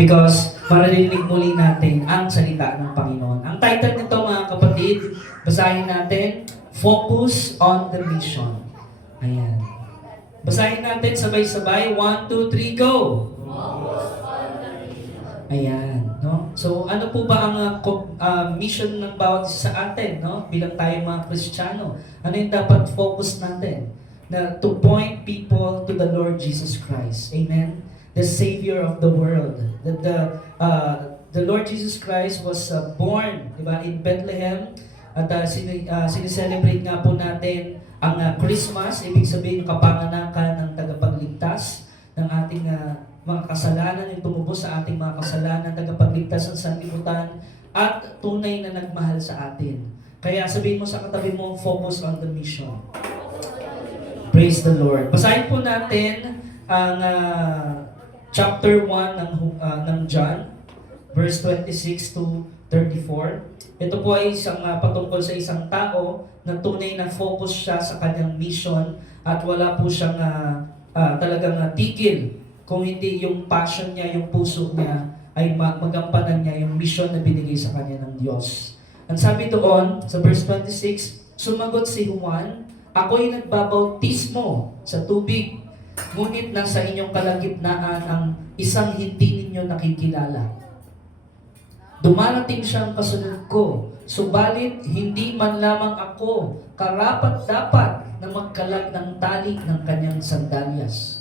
because maririnig muli natin ang salita ng Panginoon. Ang title nito mga kapatid, basahin natin, Focus on the Mission. Ayan. Basahin natin sabay-sabay. 1, 2, 3, go! Ayan, no? So, ano po ba ang mission ng bawat isa sa atin, no? Bilang tayo mga Kristiyano. Ano yung dapat focus natin? Na to point people to the Lord Jesus Christ. Amen? The Savior of the world. The Lord Jesus Christ was born, di ba, in Bethlehem. At sineselebrate nga po natin ang Christmas. Ibig sabihin, kapanganakan ng tagapagligtas ng ating mga kasalanan, yung tumubos sa ating mga kasalanan, tagapagligtas ng sanlibutan, at tunay na nagmahal sa atin. Kaya sabihin mo sa katabi mo, focus on the mission. Praise the Lord. Basahin po natin ang chapter 1 ng John, verse 26 to 34. Ito po ay isang patungkol sa isang tao na tunay na focus siya sa kanyang mission at wala po siyang talagang tigil. Kung hindi yung passion niya, yung puso niya, ay magampanan niya yung mission na binigay sa kanya ng Diyos. Ang sabi doon, sa verse 26, sumagot si Juan, ako'y nagbabautismo sa tubig, ngunit nasa inyong kalagitnaan ang isang hindi ninyo nakikilala. Dumarating siyang kasunod ko, subalit hindi man lamang ako karapat-dapat na magkalag ng tali ng kanyang sandalyas.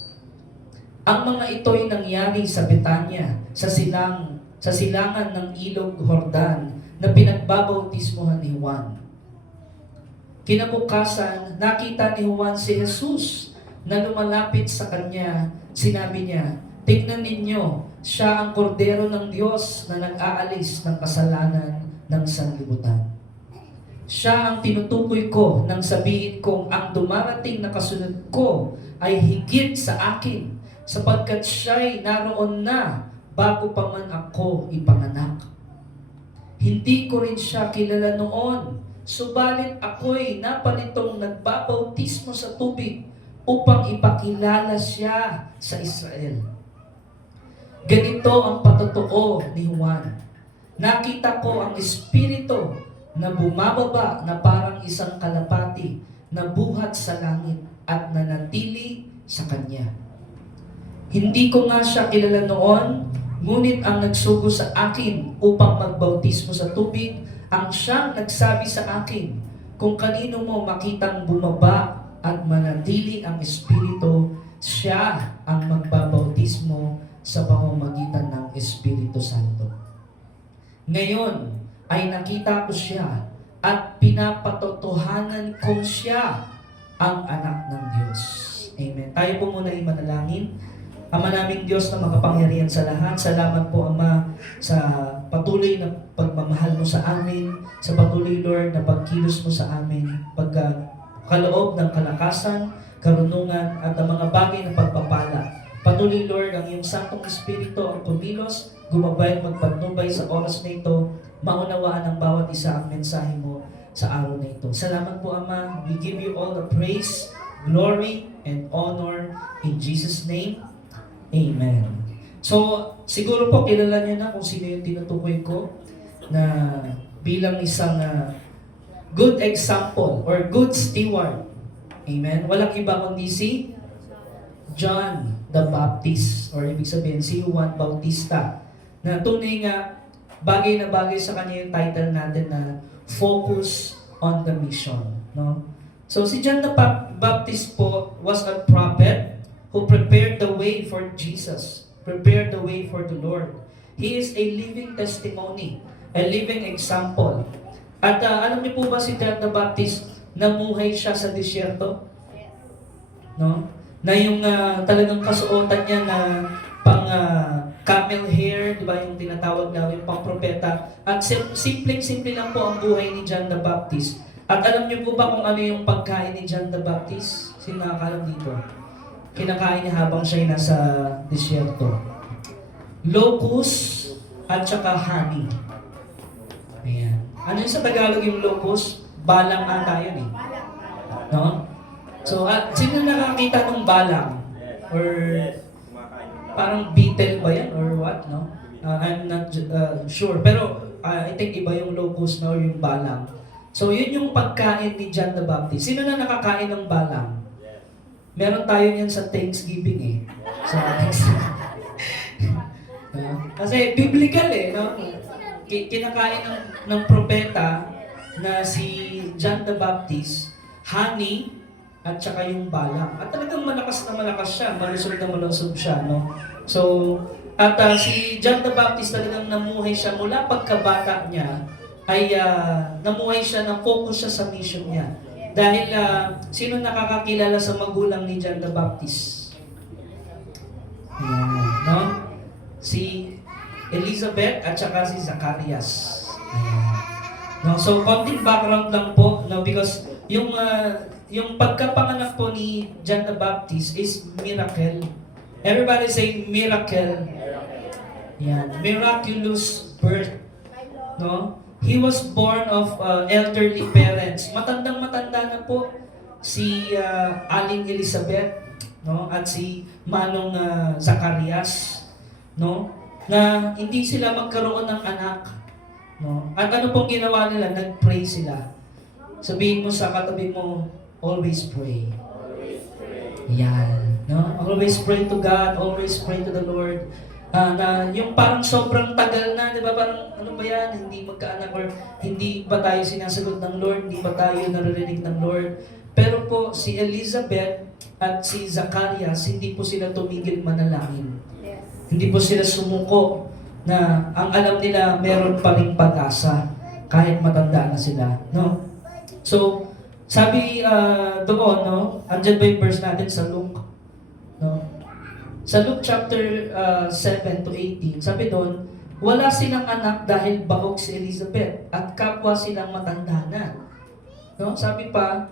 Ang mga ito'y nangyari sa Betanya, sa silangan ng ilog Jordan na pinagbabautismohan ni Juan. Kinabukasan, nakita ni Juan si Jesus na lumalapit sa kanya. Sinabi niya, tignan ninyo, siya ang kordero ng Diyos na nag-aalis ng kasalanan ng sanlibutan. Siya ang tinutukoy ko nang sabihin kong ang dumarating na kasunod ko ay higit sa akin, sapagkat siya'y naroon na bago pa man ako ipanganak. Hindi ko rin siya kilala noon, subalit ako'y napalitong nagbabautismo sa tubig upang ipakilala siya sa Israel. Ganito ang patotoo ni Juan. Nakita ko ang Espiritu na bumababa na parang isang kalapati na buhat sa langit at nanatili sa kanya. Hindi ko nga siya kilala noon, ngunit ang nagsugo sa akin upang magbautismo sa tubig, ang siyang nagsabi sa akin, kung kanino mo makitang bumaba at manatili ang Espiritu, siya ang magbabautismo sa pamamagitan ng Espiritu Santo. Ngayon ay nakita ko siya at pinapatotohanan kong siya ang anak ng Diyos. Amen. Tayo po muna ay manalangin. Ama naming Diyos na makapangyarihan sa lahat, salamat po Ama sa patuloy na pagmamahal mo sa amin, sa patuloy Lord na pagkilos mo sa amin, pagkaloob ng kalakasan, karunungan at ang mga bagay na pagpapala. Patuloy Lord ang iyong Santong Espiritu ang kumilos, gumabay at magpatnubay sa oras na ito, maunawaan ang bawat isa ang mensahe mo sa araw na ito. Salamat po Ama, we give you all the praise, glory, and honor in Jesus' name. Amen. So, siguro po kilala niyo na kung sino yung tinutukoy ko na bilang isang good example or good steward. Amen. Walang iba kundi si John the Baptist or ibig sabihin si Juan Bautista na tunay nga bagay na bagay sa kanya yung title natin na Focus on the Mission. No? So, si John the Baptist po was a prophet who prepared the way for Jesus, prepared the way for the Lord. He is a living testimony, a living example. At alam niyo po ba si John the Baptist, namuhay siya sa disyerto? No? Na yung talagang kasuotan niya na pang camel hair, di ba yung tinatawag namin, pang propeta. At simpleng-simple lang po ang buhay ni John the Baptist. At alam niyo po ba kung ano yung pagkain ni John the Baptist? Sino nakakalam dito? Kinakain niya habang siya'y nasa disyerto. Locust at saka honey. Ayan. Ano yung sa Tagalog yung locust? Balang ata yun eh. No? So, sino nakakita ng balang? Or parang beetle ba yan or what, no? I'm not sure. Pero I think iba yung locust na or yung balang. So yun yung pagkain ni John the Baptist. Sino na nakakain ng balang? Meron tayo niyan sa Thanksgiving eh. Sa kasi biblical eh, no? Kinakain ng propeta na si John the Baptist, honey, at saka yung balang. At talagang malakas na malakas siya, malusog na malusog siya, no? So, at si John the Baptist talagang namuhay siya mula pagkabata niya, ay namuhay siya, na-focus siya sa mission niya. Dahil sino nakakakilala sa magulang ni John the Baptist? Ayan, no? Si Elizabeth at saka si Zacarias. Ayan. No, so konting background lang po, no, because yung pagkapanganak po ni John the Baptist is miracle. Everybody say miracle. Yan, miraculous birth. No? He was born of elderly parents. Matandang-matanda na po si Aling Elizabeth, no, at si Manong Zacarias, no, na hindi sila magkaroon ng anak, no. At ano pong ginawa nila? Nag-pray sila. Sabihin mo sa katabi mo, always pray. Yan, no? Always pray to God, always pray to the Lord. Na yung parang sobrang tagal na, di ba? Parang ano ba yan? Hindi magkaanak or hindi ba tayo sinasagot ng Lord? Hindi ba tayo naririnig ng Lord? Pero po, si Elizabeth at si Zacarias, hindi po sila tumigil manalangin. Hindi po sila sumuko na ang alam nila meron pa ring pag-asa kahit matanda na sila, no? So, sabi doon, no? Andyan ba yung verse natin sa Luke? No? Sa Luke chapter 7 to 18, sabi doon, wala silang anak dahil bahog si Elizabeth at kapwa silang matanda na. No? Sabi pa,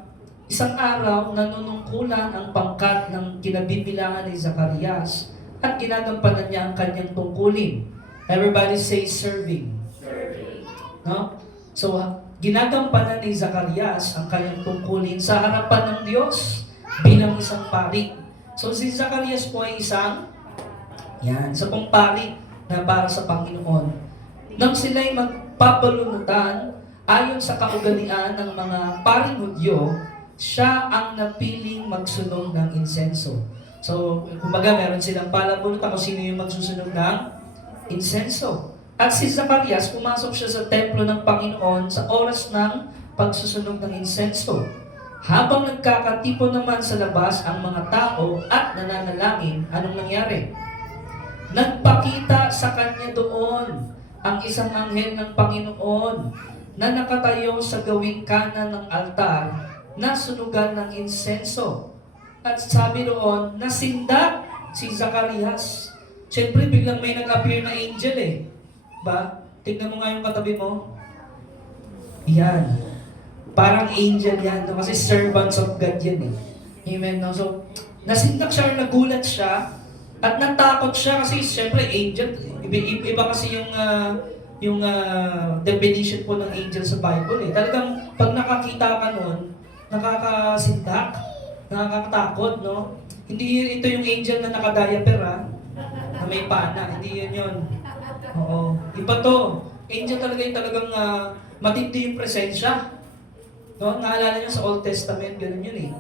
isang araw nanunungkulan ang pangkat ng kinabibilangan ni Zacarias at ginagampanan niya ang kanyang tungkulin. Everybody say serving. Serving. No? So, ginagampanan ni Zacarias ang kanyang tungkulin sa harapan ng Diyos bilang isang pari. So si Zacarias po ay isang pong pari na para sa Panginoon. Nang sila'y magpapalunutan, ayon sa kaugalian ng mga paring Hudyo, siya ang napiling magsunog ng insenso. So, kumbaga meron silang palabunutan kung sino yung magsusunog ng insenso. At si Zacarias, pumasok siya sa templo ng Panginoon sa oras ng pagsusunog ng insenso. Habang nagkakatipon naman sa labas ang mga tao at nananalangin, anong nangyari? Nagpakita sa kanya doon ang isang anghel ng Panginoon na nakatayo sa gawing kanan ng altar na sunugan ng insenso. At sabi doon, nasindak si Zacarias. Siyempre, biglang may nag-appear na angel eh. Ba? Tignan mo nga yung katabi mo. Yan. Parang angel yan, no? Kasi servants of God yan eh. Amen, no? So, nasindak siya, nagulat siya, at natakot siya kasi siyempre angel, iba kasi yung definition po ng angel sa Bible eh. Talagang pag nakakita ka nun, nakakasindak, nakakatakot, no? Hindi ito yung angel na naka-diaper na may pana, hindi yun. Oo. Iba to. Angel talaga yung talagang matindi yung presensya. No, naalala niyo sa Old Testament, gano'n yun eh.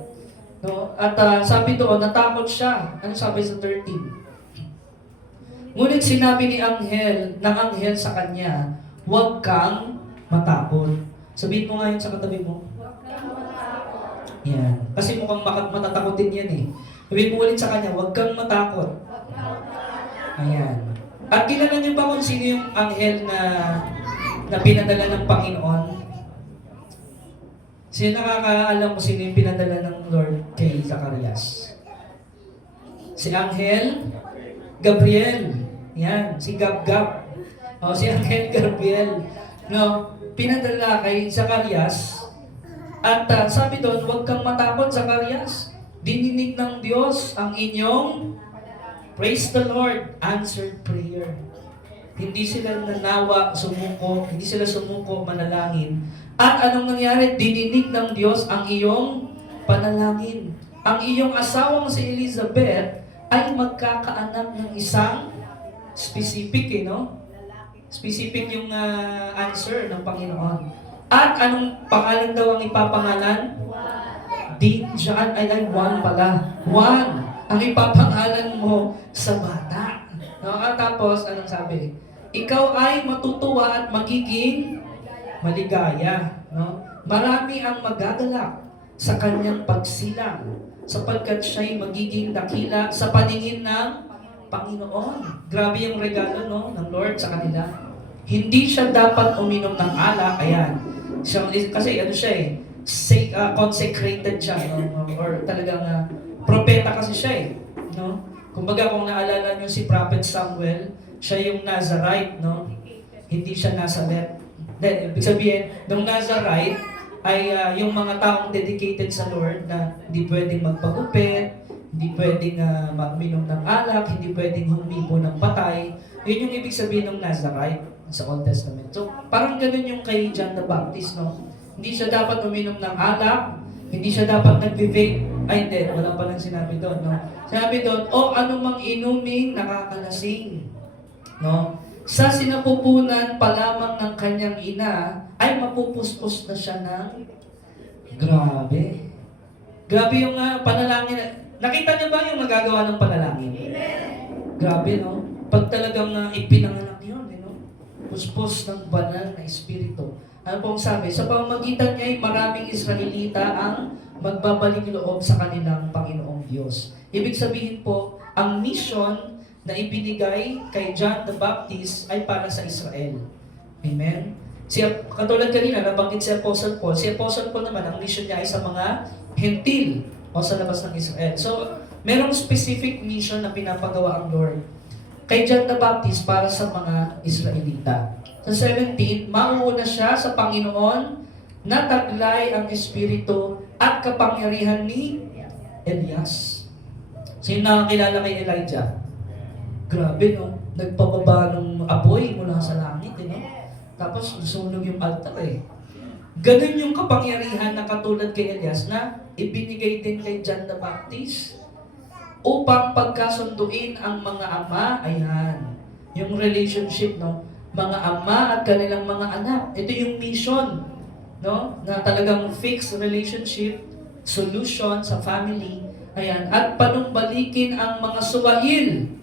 No? At sabi doon, natakot siya. Ano sabi sa 13? Ngunit sinabi ng anghel sa kanya, huwag kang matakot. Sabihin mo nga yun sa katabi mo. Huwag kang matakot. Yan. Kasi mukhang matatakotin yan eh. Sabihin mo ulit sa kanya, huwag kang matakot. Ayan. At kilala niyo ba kung sino yung anghel na pinadala ng Panginoon? Sino nakakaalam mo sino yung pinadala ng Lord kay Zacarias? Si Anghel Gabriel. Yan, si Gab-Gab. O, si Anghel Gabriel. No, pinadala kay Zacarias. At sabi doon, huwag kang matakot, Zacarias. Dininig ng Diyos ang inyong, praise the Lord, answered prayer. Hindi sila nanawa, sumuko, hindi sila sumuko, manalangin. At anong nangyari? Dininig ng Diyos ang iyong panalangin. Ang iyong asawang si Elizabeth ay magkakaanak ng isang specific, no? Specific yung answer ng Panginoon. At anong pangalan daw ang ipapangalan? Di John ay Juan pala. Juan ang ipapangalan mo sa bata. No? At tapos, anong sabi? Ikaw ay matutuwa at magiging maligaya. No? Marami ang magagalak sa kanyang pagsilang sapagkat siya'y magiging dakila sa paningin ng Panginoon. Grabe yung regalo, no, ng Lord sa kanila. Hindi siya dapat uminom ng alak. Ayan. Kasi ano siya consecrated siya, no? Or talagang propeta kasi siya no? Kumbaga kung naalala niyo si Prophet Samuel, siya yung Nazarite, no? Hindi siya Nazareth. Then, ibig sabihin, nung Nazarite ay yung mga taong dedicated sa Lord na hindi pwedeng magpagupit, hindi pwedeng magminom ng alak, hindi pwedeng humibo ng patay. Yun yung ibig sabihin ng Nazarite sa Old Testament. So, parang ganun yung kay John the Baptist, no? Hindi siya dapat uminom ng alak, hindi siya dapat nag-vape. Ay, hindi. Wala pa lang sinabi doon, no? Sinabi doon, o anumang inuming nakakalasing, no? Sa sinapupunan pa lamang ng kanyang ina, ay mapupuspos na siya ng grabe. Grabe yung panalangin. Nakita niyo ba yung nagagawa ng panalangin? Grabe, no? Pag talagang ipinanganak yun, no? Puspos ng banal na espiritu. Ano pong sabi? Sa pamamagitan niya ay maraming Israelita ang magbabalik loob sa kanilang Panginoong Diyos. Ibig sabihin po, ang mission na ibinigay kay John the Baptist ay para sa Israel. Amen? Katulad kanina, nabanggit si Apostle Paul. Si Apostle Paul naman, ang mission niya ay sa mga hentil o sa labas ng Israel. So, merong specific mission na pinapagawa ang Lord kay John the Baptist para sa mga Israelita. Sa 17, mauuna siya sa Panginoon na taglay ang Espiritu at kapangyarihan ni Elias. Sino nakakilala kay Elijah? Grabe, no? Nagpababa ng apoy mula sa langit, no? Tapos sunog yung altar, Ganun yung kapangyarihan na katulad kay Elias na ibinigay din kay John the Baptist upang pagkasunduin ang mga ama. Ayan. Yung relationship, no? Mga ama at kanilang mga anak. Ito yung mission, no? Na talagang fixed relationship, solution sa family. Ayan. At panumbalikin ang mga suwail.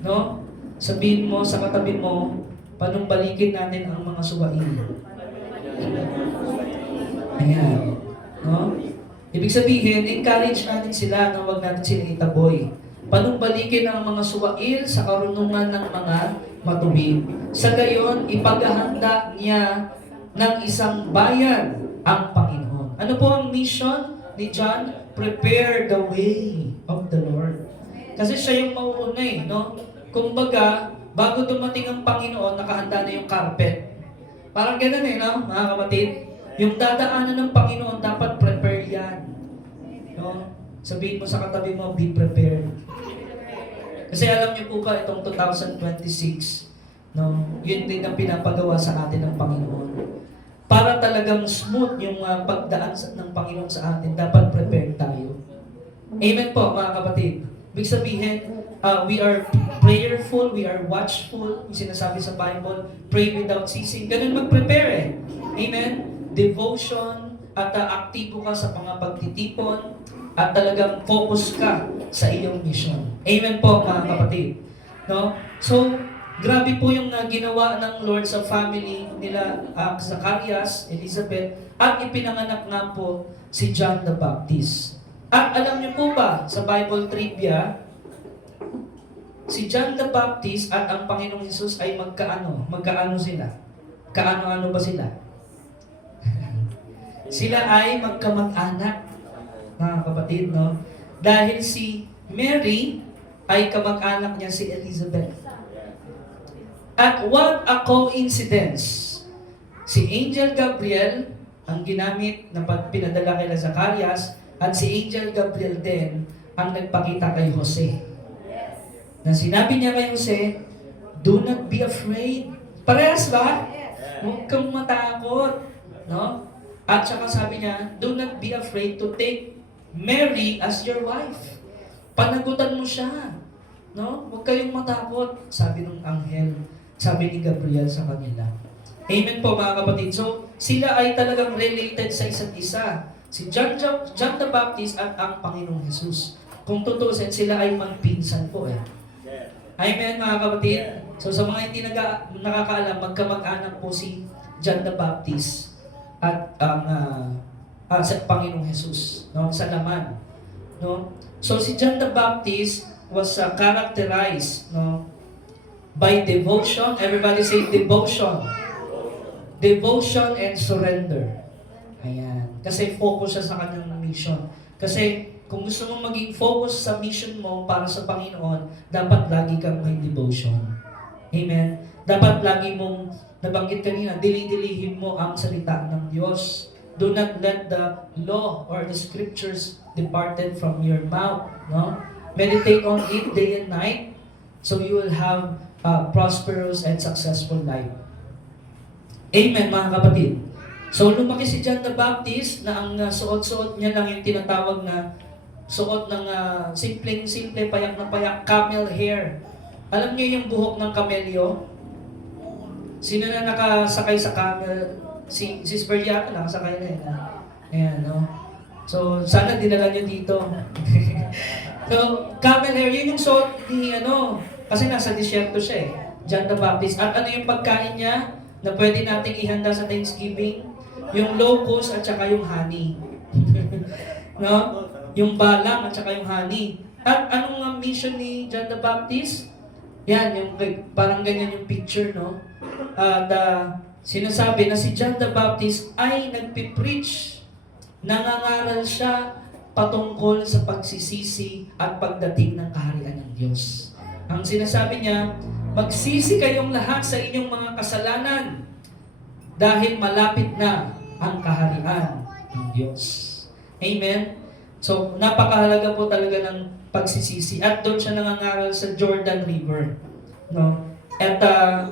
No? Sabihin mo sa katabi mo, panumbalikin natin ang mga suwail. Ayan. No? Ibig sabihin, encourage natin sila na huwag natin silang itaboy. Panumbalikin ang mga suwail sa karunungan ng mga matubig. Sa gayon, ipaghahanda niya ng isang bayan ang Panginoon. Ano po ang mission ni John? Prepare the way of the Lord. Kasi siya yung mauuna, no? Kumbaga, bago dumating ang Panginoon, nakahanda na yung carpet. Parang ganun, no, mga kapatid? Yung dadaanan ng Panginoon, dapat prepare yan. No? Sabihin mo sa katabi mo, be prepared. Kasi alam niyo po ba, itong 2026, no, yun din ang pinapagawa sa atin ng Panginoon. Para talagang smooth yung pagdaan ng Panginoon sa atin, dapat prepared tayo. Amen po, mga kapatid. Ibig sabihin, we are prayerful, we are watchful. Yung sinasabi sa Bible, pray without ceasing. Ganun mag-prepare Amen? Devotion, at aktibo ka sa mga pagtitipon, at talagang focus ka sa iyong mission. Amen po, mga kapatid. No? So, grabe po yung ginawa ng Lord sa family nila, Zacarias, Elizabeth, at ipinanganak nga po si John the Baptist. At alam niyo po ba, sa Bible trivia, si John the Baptist at ang Panginoong Hesus ay magkaano sila? Kaano-ano ba sila? Sila ay magkamag-anak, mga kapatid, no? Dahil si Mary ay kamag-anak niya si Elizabeth. At what a coincidence! Si Angel Gabriel ang ginamit na pinadala kay Zacarias, at si Angel Gabriel din ang nagpakita kay Jose. Na sinabi niya kay Jose, do not be afraid. Parehas ba? Huwag kang matakot. No? At saka sabi niya, do not be afraid to take Mary as your wife. Panagutan mo siya. No? Huwag kayong matakot, sabi ng anghel, sabi ni Gabriel sa kanila. Amen po mga kapatid. So, sila ay talagang related sa isa't isa. Si John the Baptist at ang Panginoong Jesus. Kung tutusin, sila ay magpinsan po eh. Amen mga kapatid. So sa mga hindi nakakaalam, magkamag-anak po si John the Baptist at ang sa Panginoong Jesus, no, sa laman, no. So si John the Baptist was characterized, no, by devotion. Everybody say devotion. Devotion and surrender. Ayan. Kasi focus siya sa kanyang mission. Kasi kung gusto mong maging focus sa mission mo para sa Panginoon, dapat lagi kang may devotion. Amen? Dapat lagi mong, nabanggit kanina, dili-dilihin mo ang salita ng Diyos. Do not let the law or the scriptures departed from your mouth. No? Meditate on it day and night so you will have a prosperous and successful life. Amen, mga kapatid. So, lumaki si John the Baptist na ang suot-suot niya lang yung tinatawag na suot ng simpleng-simple, payak na payak, camel hair. Alam niyo yung buhok ng kamelyo? Sino na nakasakay sa camel? Si Sis yata nakasakay na yun. Ayan, no? So, sana dinala niyo dito. So, camel hair, yun yung suot ni, kasi nasa disyerto siya eh. John the Baptist. At ano yung pagkain niya na pwede nating ihanda sa Thanksgiving? Yung locust at saka yung honey. No? Yung balang at saka yung honey. At anong mission ni John the Baptist? Yan, yung parang ganyan yung picture, no? At sinasabi na si John the Baptist ay nagpipreach, nangangaral siya patungkol sa pagsisisi at pagdating ng kaharian ng Diyos. Ang sinasabi niya, magsisi kayong lahat sa inyong mga kasalanan dahil malapit na ang kaharian ng Diyos. Amen? So, napakahalaga po talaga ng pagsisisi. At doon siya nangangaral sa Jordan River. No? At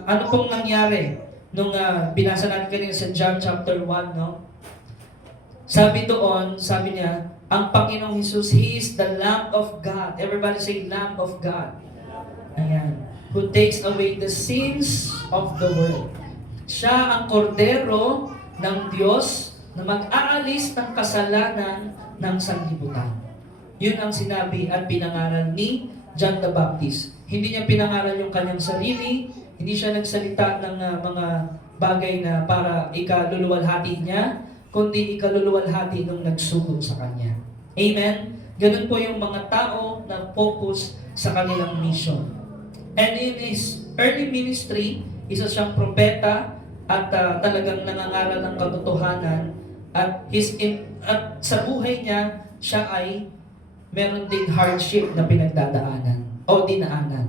ano pong nangyari nung binasa natin kanina sa John chapter 1, no? Sabi doon, sabi niya, ang Panginoong Jesus, He is the Lamb of God. Everybody say, Lamb of God. Ayan. Who takes away the sins of the world. Siya ang kordero ng Diyos na mag-aalis ng kasalanan ng sanlibutan. Yun ang sinabi at pinangaral ni John the Baptist. Hindi niya pinangaral yung kanyang sarili, hindi siya nagsalita ng mga bagay na para ikaluluwalhati niya, kundi ikaluluwalhati nung nagsugo sa kanya. Amen? Ganun po yung mga tao na focus sa kanilang mission. And in his early ministry, isa siyang propeta at talagang nangangaral ng katotohanan. At sa buhay niya, siya ay meron din hardship na pinagdadaanan o dinaanan.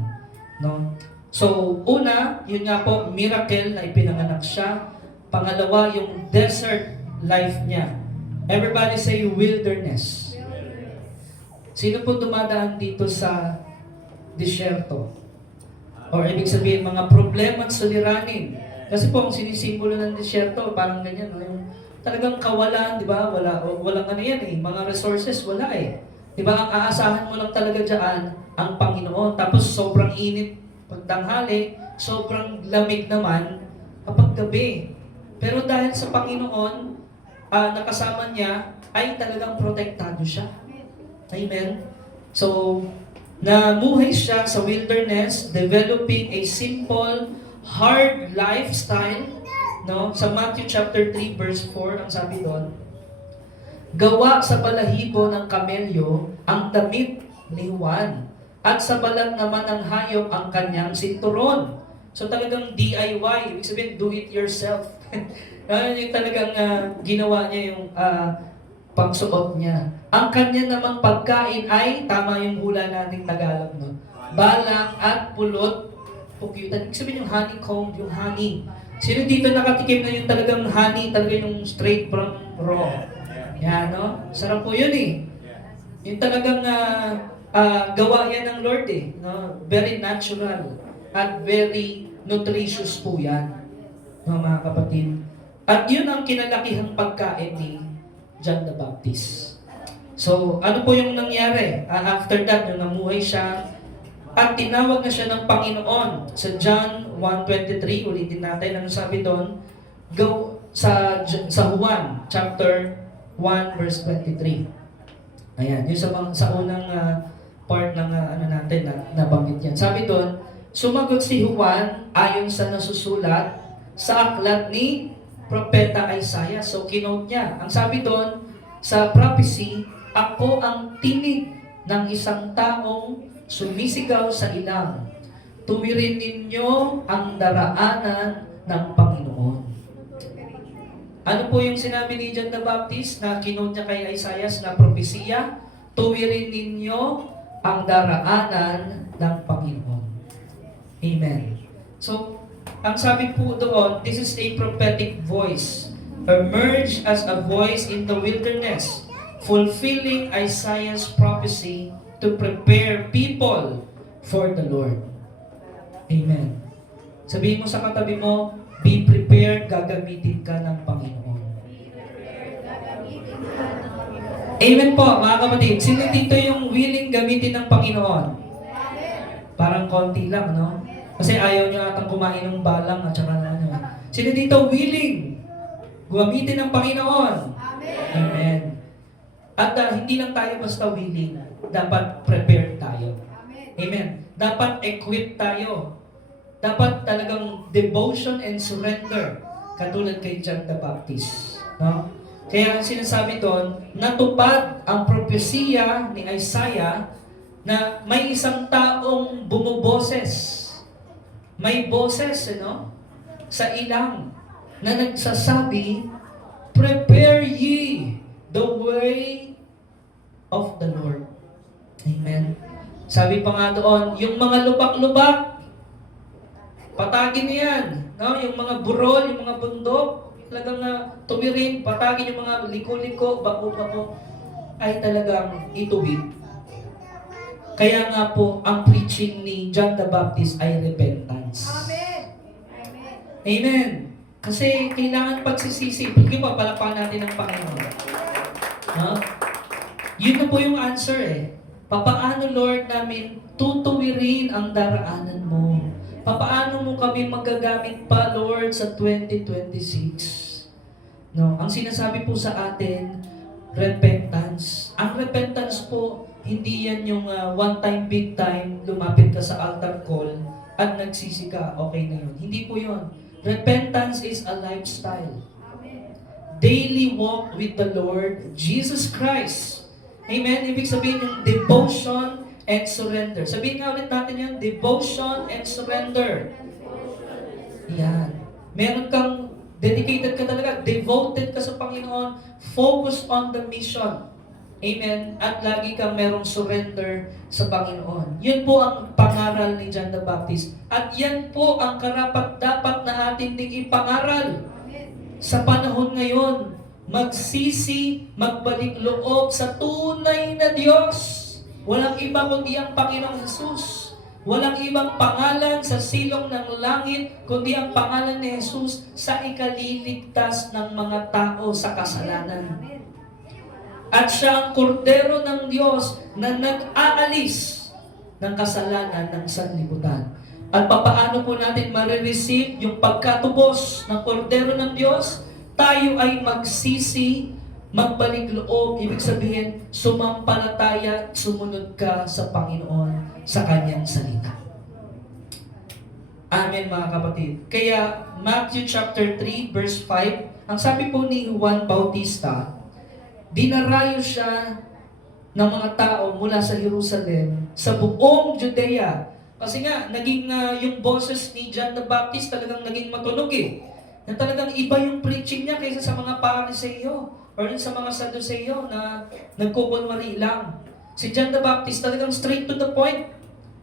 No? So, una, yun nga po, miracle na ipinanganak siya. Pangalawa, yung desert life niya. Everybody say wilderness. Sino po dumadaan dito sa disyerto? Or ibig sabihin, mga problema at suliranin. Kasi po, ang sinisimbolo ng disyerto, parang ganyan, no? Yung talagang kawalan, di ba? Walang ano yan eh. Mga resources, wala eh. Di ba? Ang aasahan mo lang talaga dyan, ang Panginoon. Tapos sobrang init pagtanghali, sobrang lamig naman kapag gabi. Pero dahil sa Panginoon, nakasama niya, ay talagang protektado siya. Amen? So, namuhay siya sa wilderness, developing a simple, hard lifestyle. No? Sa Matthew chapter 3 verse 4, ang sabi doon, gawa sa balahibo ng kamelyo ang damit ni Juan, at sa balat naman ng hayop ang kanyang sinturon. So talagang DIY, ibig sabihin do it yourself. Yung talagang ginawa niya yung pagsuot niya. Ang kanya namang pagkain ay, tama yung hula nating Tagalog, no? Balang at pulot, pukyutan. Ibig sabihin yung honeycomb, yung honey. Sino dito nakatikim na yung talagang honey, talaga yung straight from raw? Yan, no? Sarap po yun eh. Yung talagang gawa yan ng Lord eh. No? Very natural at very nutritious po yan. No, mga kapatid. At yun ang kinalakihang pagkain ni John the Baptist. So, ano po yung nangyari? After that, nung namuhay siya, at tinawag na siya ng Panginoon. Sa John 1:23, ulitin natin, ano sabi doon? Go sa Juan, chapter 1, verse 23. Ayan, yung sa unang part ng ano natin, na nabanggit yan. Sabi doon, sumagot si Juan ayon sa nasusulat sa aklat ni Propeta Isaiah. So, kinote niya. Ang sabi doon, sa prophecy, ako ang tinig ng isang taong sumisigaw sa ilang. Tuwirin ninyo ang daraanan ng Panginoon. Ano po yung sinabi ni John the Baptist na kinote niya kay Isaiah na propesiya? Tuwirin ninyo ang daraanan ng Panginoon. Amen. So, ang sabi po doon, this is a prophetic voice. Emerge as a voice in the wilderness, fulfilling Isaiah's prophecy to prepare people for the Lord. Amen. Sabihin mo sa katabi mo, be prepared, gagamitin ka ng Panginoon. Amen po, mga kapatid. Sino dito yung willing gamitin ng Panginoon? Parang konti lang, no? Kasi ayaw nyo atang kumain ng balang at saka na ano. Sino dito willing gamitin ng Panginoon? Amen. At hindi lang tayo basta willing. Dapat prepared tayo. Amen. Dapat equipped tayo. Dapat talagang devotion and surrender. Katulad kay John the Baptist. No? Kaya ang sinasabi doon, natupad ang propesiya ni Isaiah na may isang taong bumuboses. May boses, sa ilang na nagsasabi, prepare ye the way of the Lord. Amen. Sabi pa nga doon, yung mga lubak-lubak, patagin niyan. No? Yung mga burol, yung mga bundok, talagang tuwirin, patagin yung mga liko-liko, bako-bako, ay talagang ituwid. Kaya nga po, ang preaching ni John the Baptist ay repentance. Amen. Amen. Amen. Kasi kailangan pagsisisi. Sige po, palakpakan natin ang Panginoon. No? Yun na po yung answer Papaano, Lord, namin tutuwirin ang daraanan mo? Papaano mo kami magagamit pa, Lord, sa 2026? No, ang sinasabi po sa atin, repentance. Ang repentance po, hindi yan yung one time, big time, lumapit ka sa altar call at nagsisi ka, okay na yun. Hindi po yun. Repentance is a lifestyle. Daily walk with the Lord Jesus Christ. Amen? Ibig sabihin yung devotion and surrender. Sabihin nga ulit natin yun, devotion and surrender. Yan. Meron kang, dedicated ka talaga, devoted ka sa Panginoon, focus on the mission. Amen? At lagi kang merong surrender sa Panginoon. Yun po ang pangaral ni John the Baptist. At yan po ang karapat-dapat na atin ding ipangaral. Sa panahon ngayon, magsisi, magbalik loob sa tunay na Diyos. Walang iba kundi ang Panginoong Jesus. Walang ibang pangalan sa silong ng langit kundi ang pangalan ni Jesus sa ikaliligtas ng mga tao sa kasalanan. At siya ang kordero ng Diyos na nag-aalis ng kasalanan ng sanlibutan. At papaano po natin marireceive yung pagkatubos ng kordero ng Diyos? Tayo ay magsisi, magbalik loob, ibig sabihin, sumampalataya, sumunod ka sa Panginoon, sa Kanyang salita. Amen, mga kapatid. Kaya, Matthew chapter 3, verse 5, ang sabi po ni Juan Bautista, dinarayo siya ng mga tao mula sa Jerusalem, sa buong Judea. Kasi nga, naging yung boses ni John the Baptist talagang naging matunog na talagang iba yung preaching niya kaysa sa mga Pariseo or sa mga Sadduceo na nagkukunwari lang. Si John the Baptist talagang straight to the point.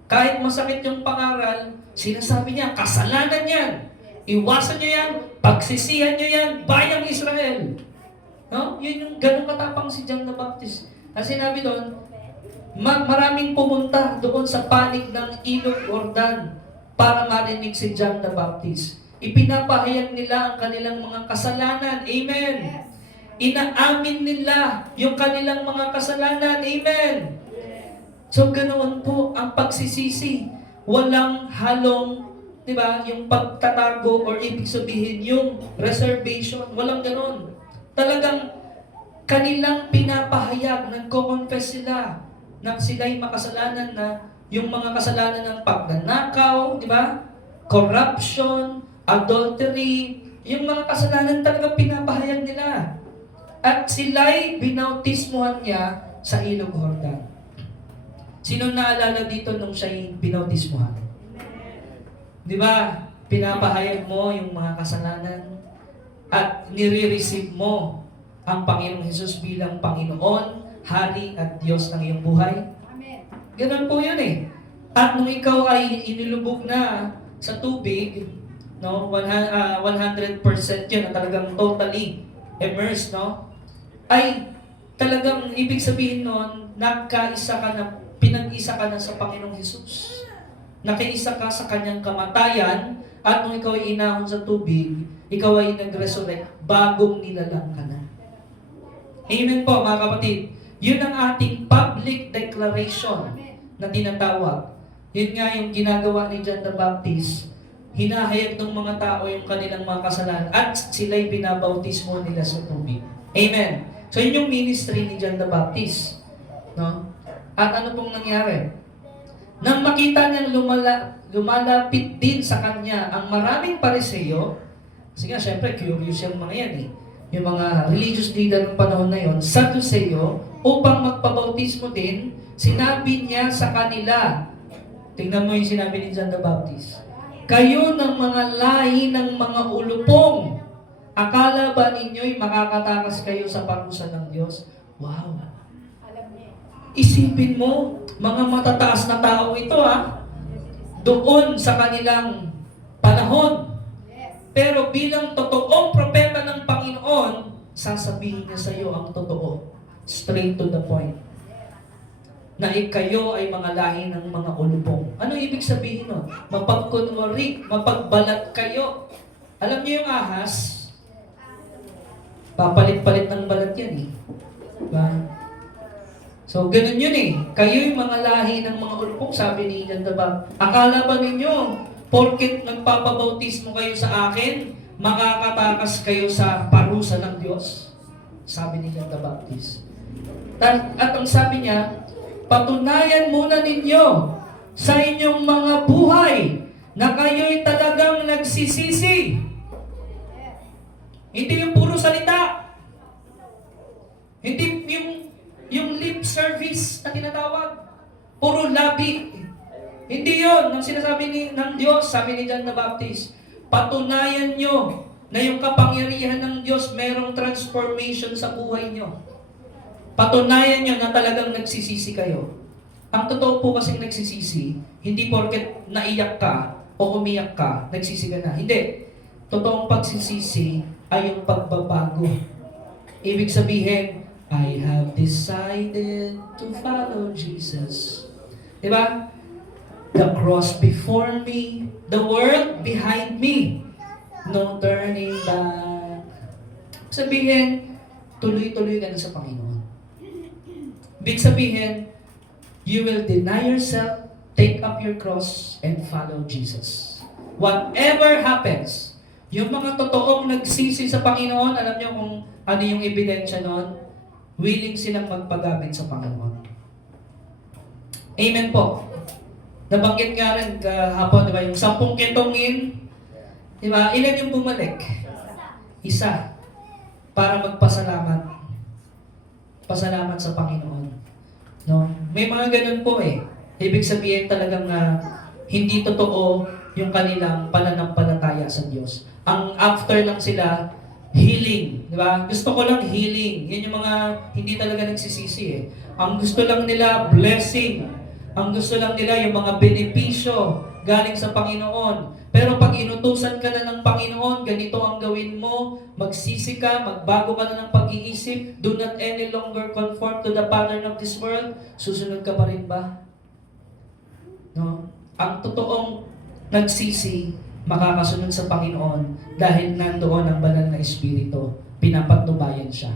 Kahit masakit yung pangaral, sinasabi niya, kasalanan yan. Iwasan niyo yan, pagsisihan niyo yan, bayang Israel. No? Yun yung ganun katapang si John the Baptist. Ang sinabi doon, maraming pumunta doon sa panig ng Ilog Jordan para marinig si John the Baptist. Ipinapahayag nila ang kanilang mga kasalanan. Amen. Inaamin nila yung kanilang mga kasalanan. Amen. So ganoon po ang pagsisisi. Walang halong, di ba, yung pagtatago or ibig sabihin yung reservation. Walang ganon. Talagang kanilang pinapahayag, nagko-confess sila na sila'y makasalanan na yung mga kasalanan ng pagnanakaw, di ba? Corruption, adultery, yung mga kasalanan talagang pinapahayag nila. At sila'y binautismuhan niya sa Ilog Jordan. Sino naalala dito nung siya'y binautismuhan? Di ba? Pinapahayag mo yung mga kasalanan at nire-receive mo ang Panginoong Hesus bilang Panginoon, Hari at Diyos ng iyong buhay. Amen. Ganun po yun eh. At nung ikaw ay inilubog na sa tubig, no, 100% yun, na talagang totally immersed, no? Ay talagang ibig sabihin nun, nagkaisa ka na, pinag-isa ka na sa Panginoong Hesus. Nakiisa ka sa kanyang kamatayan, at nung ikaw ay inahon sa tubig, ikaw ay nag-resurrect, bagong nilalang ka na. Amen po mga kapatid. Yun ang ating public declaration na tinatawag. Yun nga yung ginagawa ni John the Baptist. Hinahayag ng mga tao yung kanilang mga kasalanan at sila'y binabautismo nila sa tubig. Amen. So yun yung ministry ni John the Baptist. No? At ano pong nangyari? Nang makita niyang lumalapit din sa kanya ang maraming Pariseo, kasi nga syempre curious yung mga yan eh. Yung mga religious leader ng panahon na yon, Sadduceo, upang magpabautismo din, sinabi niya sa kanila, tingnan mo yung sinabi ni John the Baptist, kayo ng mga lahi ng mga ulupong, akala ba ninyo'y makakatakas kayo sa parusa ng Diyos? Wow! Alam niya. Isipin mo, mga matataas na tao ito doon sa kanilang panahon. Pero bilang totoong propeta ng Panginoon, sasabihin niya sa iyo ang totoo. Straight to the point. Na kayo ay mga lahi ng mga ulupong. Ano ibig sabihin nun? Mapagkunwari, mapagbalat kayo. Alam niyo yung ahas? Papalit-palit ng balat yan eh. Diba? So, ganun yun eh. Kayo yung mga lahi ng mga ulupong, sabi ni John the Baptist. Akala ba ninyo, porket nagpapabautismo kayo sa akin, makakatakas kayo sa parusa ng Diyos? Sabi ni John the Baptist. At ang sabi niya, patunayan muna ninyo sa inyong mga buhay na kayo'y talagang nagsisisi. Hindi yung puro salita. Hindi yung lip service na tinatawag. Puro labi. Hindi yon ang sinasabi ng Diyos, sabi ni John the Baptist. Patunayan nyo na yung kapangyarihan ng Diyos merong transformation sa buhay nyo. Patunayan nyo na talagang nagsisisi kayo. Ang totoo po kasing nagsisisi, hindi porket naiyak ka o umiyak ka, nagsisi ka na. Hindi. Totoong pagsisisi ay yung pagbabago. Ibig sabihin, I have decided to follow Jesus. Diba? The cross before me, the world behind me. No turning back. Sabihin, tuloy-tuloy ka na sa Panginoon. Ibig sabihin, you will deny yourself, take up your cross, and follow Jesus. Whatever happens, yung mga totoong nagsisi sa Panginoon, alam niyo kung ano yung ebidensya nun? Willing silang magpagamit sa Panginoon. Amen po. Nabanggit nga rin kahapon, di ba? Yung 10 kitongin, di ba? Ilan yung bumalik? Isa. Para magpasalamat. Pasalamat sa Panginoon. No? May mga ganun po eh. Ibig sabihin talagang na hindi totoo yung kanilang pananampalataya sa Diyos. Ang after lang sila, healing. Di ba? Gusto ko lang healing. Yan yung mga hindi talaga nagsisisi eh. Ang gusto lang nila, blessing. Ang gusto lang nila yung mga benepisyo galing sa Panginoon. Pero pag inutusan ka na ng Panginoon, ganito ang gawin mo, magsisi ka, magbago ka na ng pag-iisip, do not any longer conform to the pattern of this world, susunod ka pa rin ba? No? Ang totoong nagsisi, makakasunod sa Panginoon dahil nandoon ang banal na Espiritu pinapatnubayan siya.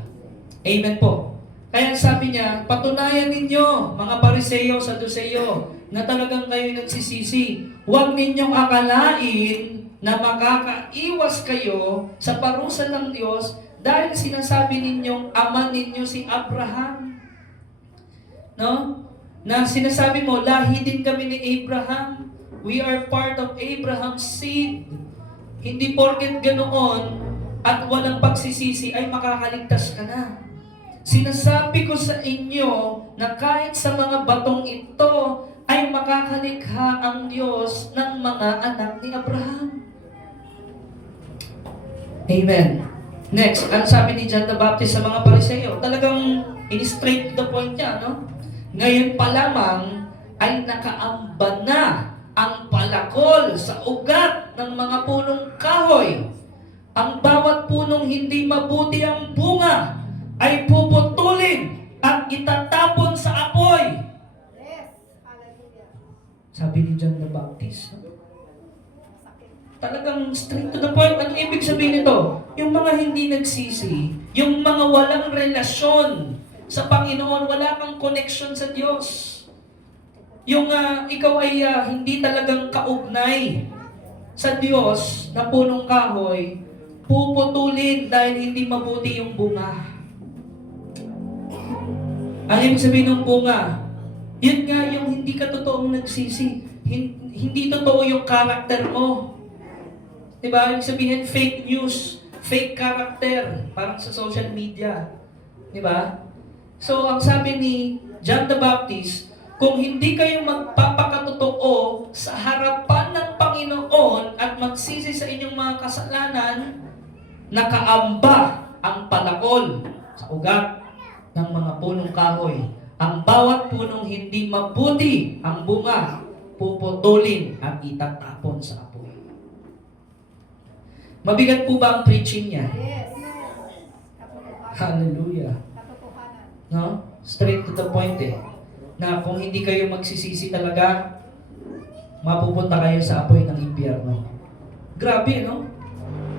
Amen po. Kaya sabi niya, patunayan ninyo, mga Pariseo, Saduceo, na talagang kayo nagsisisi. Huwag ninyong akalain na makakaiwas kayo sa parusa ng Diyos dahil sinasabi ninyong ama ninyo si Abraham. No? Na sinasabi mo, lahi din kami ni Abraham. We are part of Abraham's seed. Hindi porket ganoon at walang pagsisisi ay makakaligtas ka na. Sinasabi ko sa inyo na kahit sa mga batong ito ay makakalikha ang Diyos ng mga anak ni Abraham. Amen. Next, ang sabi ni John the Baptist sa mga Pariseo, talagang in-straight to the point niya, no? Ngayon pa lamang ay nakaamba na ang palakol sa ugat ng mga punong kahoy. Ang bawat punong hindi mabuti ang bunga ay puputulin at itatapon sa apoy. Yes. Hallelujah. Sabi ni John the Baptist. No? Sakit. Talagang straight to the point. Anong ibig sabihin nito? Yung mga hindi nagsisi, yung mga walang relasyon sa Panginoon, wala kang connection sa Diyos. Yung ikaw ay hindi talagang kaugnay sa Diyos na punong kahoy, puputulin dahil hindi mabuti yung bunga. Ang ibig sabihin ng bunga, yun nga yung hindi ka totoong nagsisi. Hindi totoo yung character mo. Diba? Ibig sabihin, fake news, fake character, parang sa social media. Diba? So, ang sabi ni John the Baptist, kung hindi kayo magpapakatotoo sa harapan ng Panginoon at magsisi sa inyong mga kasalanan, nakaamba ang palakol sa ugat ng mga punong kahoy. Ang bawat punong hindi mabuti ang bunga, puputulin at itatapon sa apoy. Mabigat po ba ang preaching niya? Yes. Katotohanan. Hallelujah. Katotohanan. No? Straight to the point na kung hindi kayo magsisisi talaga, mapupunta kayo sa apoy ng impyerno. Grabe, no?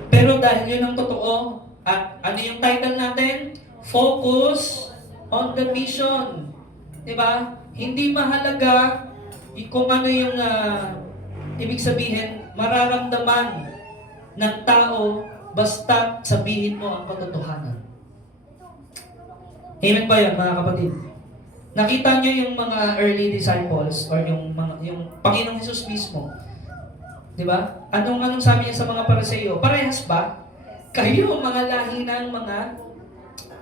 Pero dahil yun ang totoo, at ano yung title natin? Focus on the mission. Diba? Hindi mahalaga kung ano yung ibig sabihin, mararamdaman ng tao basta sabihin mo ang katotohanan. Amen ba yan, mga kapatid? Nakita niyo yung mga early disciples or yung Panginoong Hesus mismo. 'Di ba? Anong sabi niya sa mga Pariseo? Parehas ba? Kayo mga lahi ng mga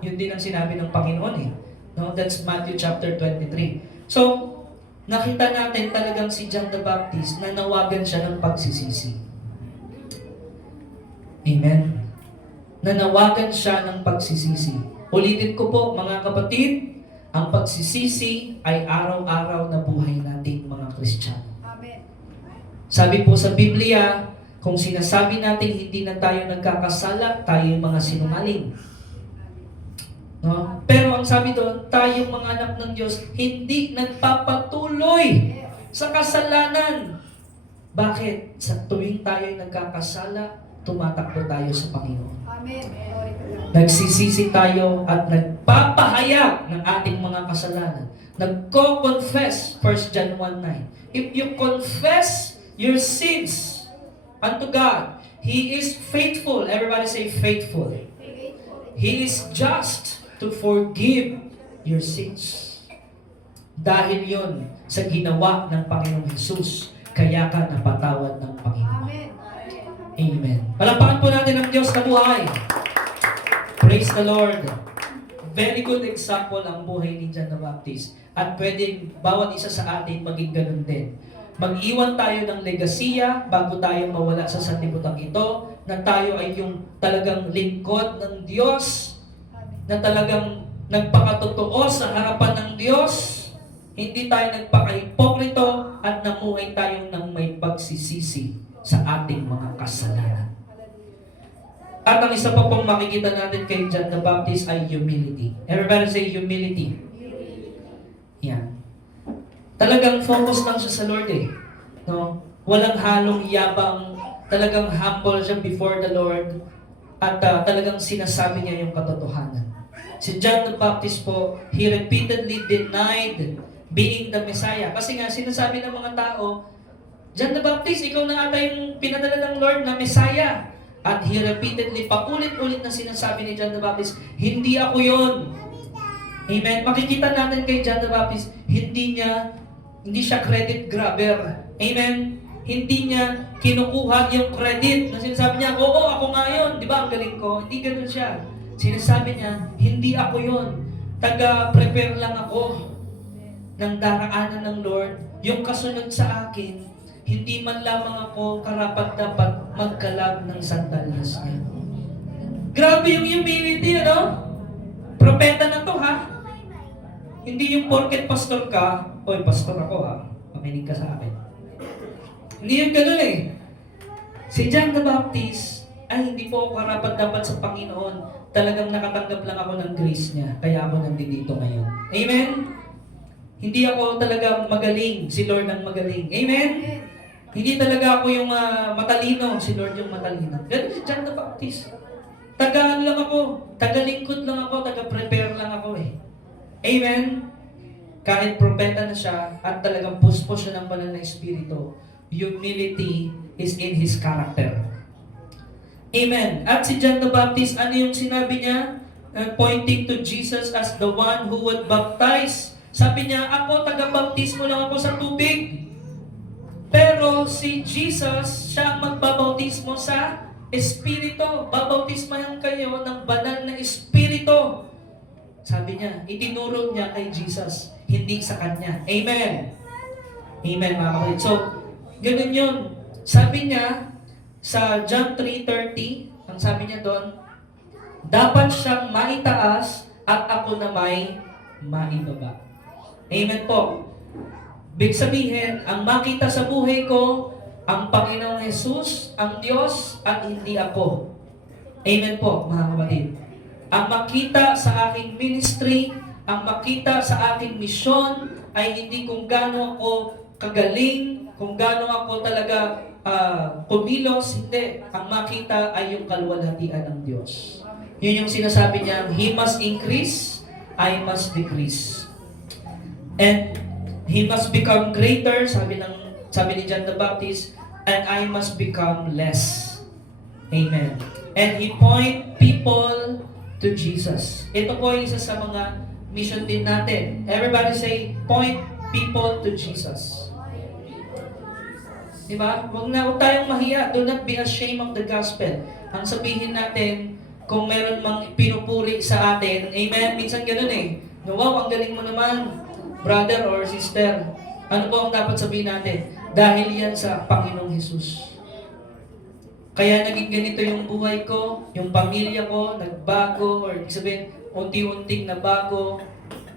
yun din ang sinabi ng Panginoon eh. No, that's Matthew chapter 23. So, nakita natin talagang si John the Baptist na nawagan siya ng pagsisisi. Amen. Nanawagan siya ng pagsisisi. Ulitin ko po mga kapatid, ang pagsisisi ay araw-araw na buhay nating mga Kristiyano. Amen. Sabi po sa Biblia, kung sinasabi natin hindi na tayo nagkakasala, tayo mga sinungaling. No? Pero ang sabi doon, tayong mga anak ng Diyos, hindi nagpapatuloy sa kasalanan. Bakit? Sa tuwing tayo nagkakasala, tumatakbo tayo sa Panginoon. Amen. Glory to God. Nagsisisi tayo at nagpapahayag ng ating mga kasalanan. Nagko-confess, 1 John 1:9. If you confess your sins unto God, He is faithful. Everybody say faithful. He is just to forgive your sins. Dahil yon sa ginawa ng Panginoong Hesus, kaya ka napatawad ng Panginoon. Amen. Amen. Palakpakan po natin ang Diyos na buhay. Praise the Lord. Very good example ang buhay ni John the Baptist. At pwedeng bawat isa sa atin maging ganun din. Mag-iwan tayo ng legasiya bago tayo mawala sa sanlibutan ito, na tayo ay yung talagang lingkod ng Diyos, na talagang nagpakatotoo sa harapan ng Diyos, hindi tayo nagpakahipokrito at namuhay tayo ng may pagsisisi sa ating mga kasalanan. At ang isa pa pong makikita natin kay John the Baptist ay humility. Everybody say humility. Yan. Talagang focus lang siya sa Lord eh. No? Walang halong yabang, talagang humble siya before the Lord. at talagang sinasabi niya yung katotohanan. Si John the Baptist po, he repeatedly denied being the Messiah. Kasi nga, sinasabi ng mga tao, John the Baptist, ikaw na ata yung pinadala ng Lord na Messiah. At he repeatedly, paulit-ulit na sinasabi ni John the Baptist, hindi ako yon. Amen. Makikita natin kay John the Baptist, hindi siya credit grabber. Amen. Hindi niya kinukuha yung credit na sinasabi niya, oo, ako nga yun. Di ba, ang galing ko? Hindi ganun siya. Sinasabi niya, hindi ako yun. Taga-prepare lang ako ng daraanan ng Lord. Yung kasunod sa akin, hindi man lamang ako karapat-dapat magkalab ng sandalyas niya. Grabe yung humility, ano? Propeta na to, ha? Hindi yung porket pastor ka, oy, pastor ako, ha? Makinig ka sa akin. Hindi yung ganun eh. Si John the Baptist, ay hindi po ako karapat-dapat sa Panginoon. Talagang nakatanggap lang ako ng grace niya. Kaya ako nandito ngayon. Amen? Hindi ako talaga magaling. Si Lord ang magaling. Amen? Hindi talaga ako yung matalino. Si Lord yung matalino. Ganun si John the Baptist. Taga-ano lang ako. Taga-lingkod lang ako. Taga-prepare lang ako eh. Amen? Kahit propeta na siya at talagang puspo siya ng banal na espiritu, humility is in his character. Amen. At si John the Baptist, ano yung sinabi niya? Pointing to Jesus as the one who would baptize. Sabi niya, ako, taga-baptismo lang ako sa tubig. Pero si Jesus, siya ang magbabautismo sa Espiritu. Babautismahan kayo ng banal na Espiritu. Sabi niya, itinuro niya kay Jesus, hindi sa kanya. Amen. Amen, mga kapatid. So, ganun yun. Sabi niya, sa John 3:30, ang sabi niya doon, dapat siyang maitaas at ako na may maibaba. Amen po. Big sabihin, ang makita sa buhay ko, ang Panginoong Jesus, ang Diyos, at hindi ako. Amen po, mga kapatid. Ang makita sa aking ministry, ang makita sa aking misyon, ay hindi kung gaano ako kagaling, kung gaano ako talaga kumilos, hindi. Ang makita ay yung kaluwalhatian ng Diyos. Yun yung sinasabi niya, He must increase, I must decrease. And He must become greater, sabi ni John the Baptist, and I must become less. Amen. And He point people to Jesus. Ito po yung isa sa mga mission din natin. Everybody say, point people to Jesus. Diba? Huwag tayong mahiya. Do not be ashamed of the gospel. Ang sabihin natin, kung meron mang pinupuri sa atin, amen? Minsan ganun eh. Wow, ang galing mo naman, brother or sister. Ano po ang dapat sabihin natin? Dahil yan sa Panginoong Jesus. Kaya naging ganito yung buhay ko, yung pamilya ko, nagbago, or sabihin, unti-unting nabago,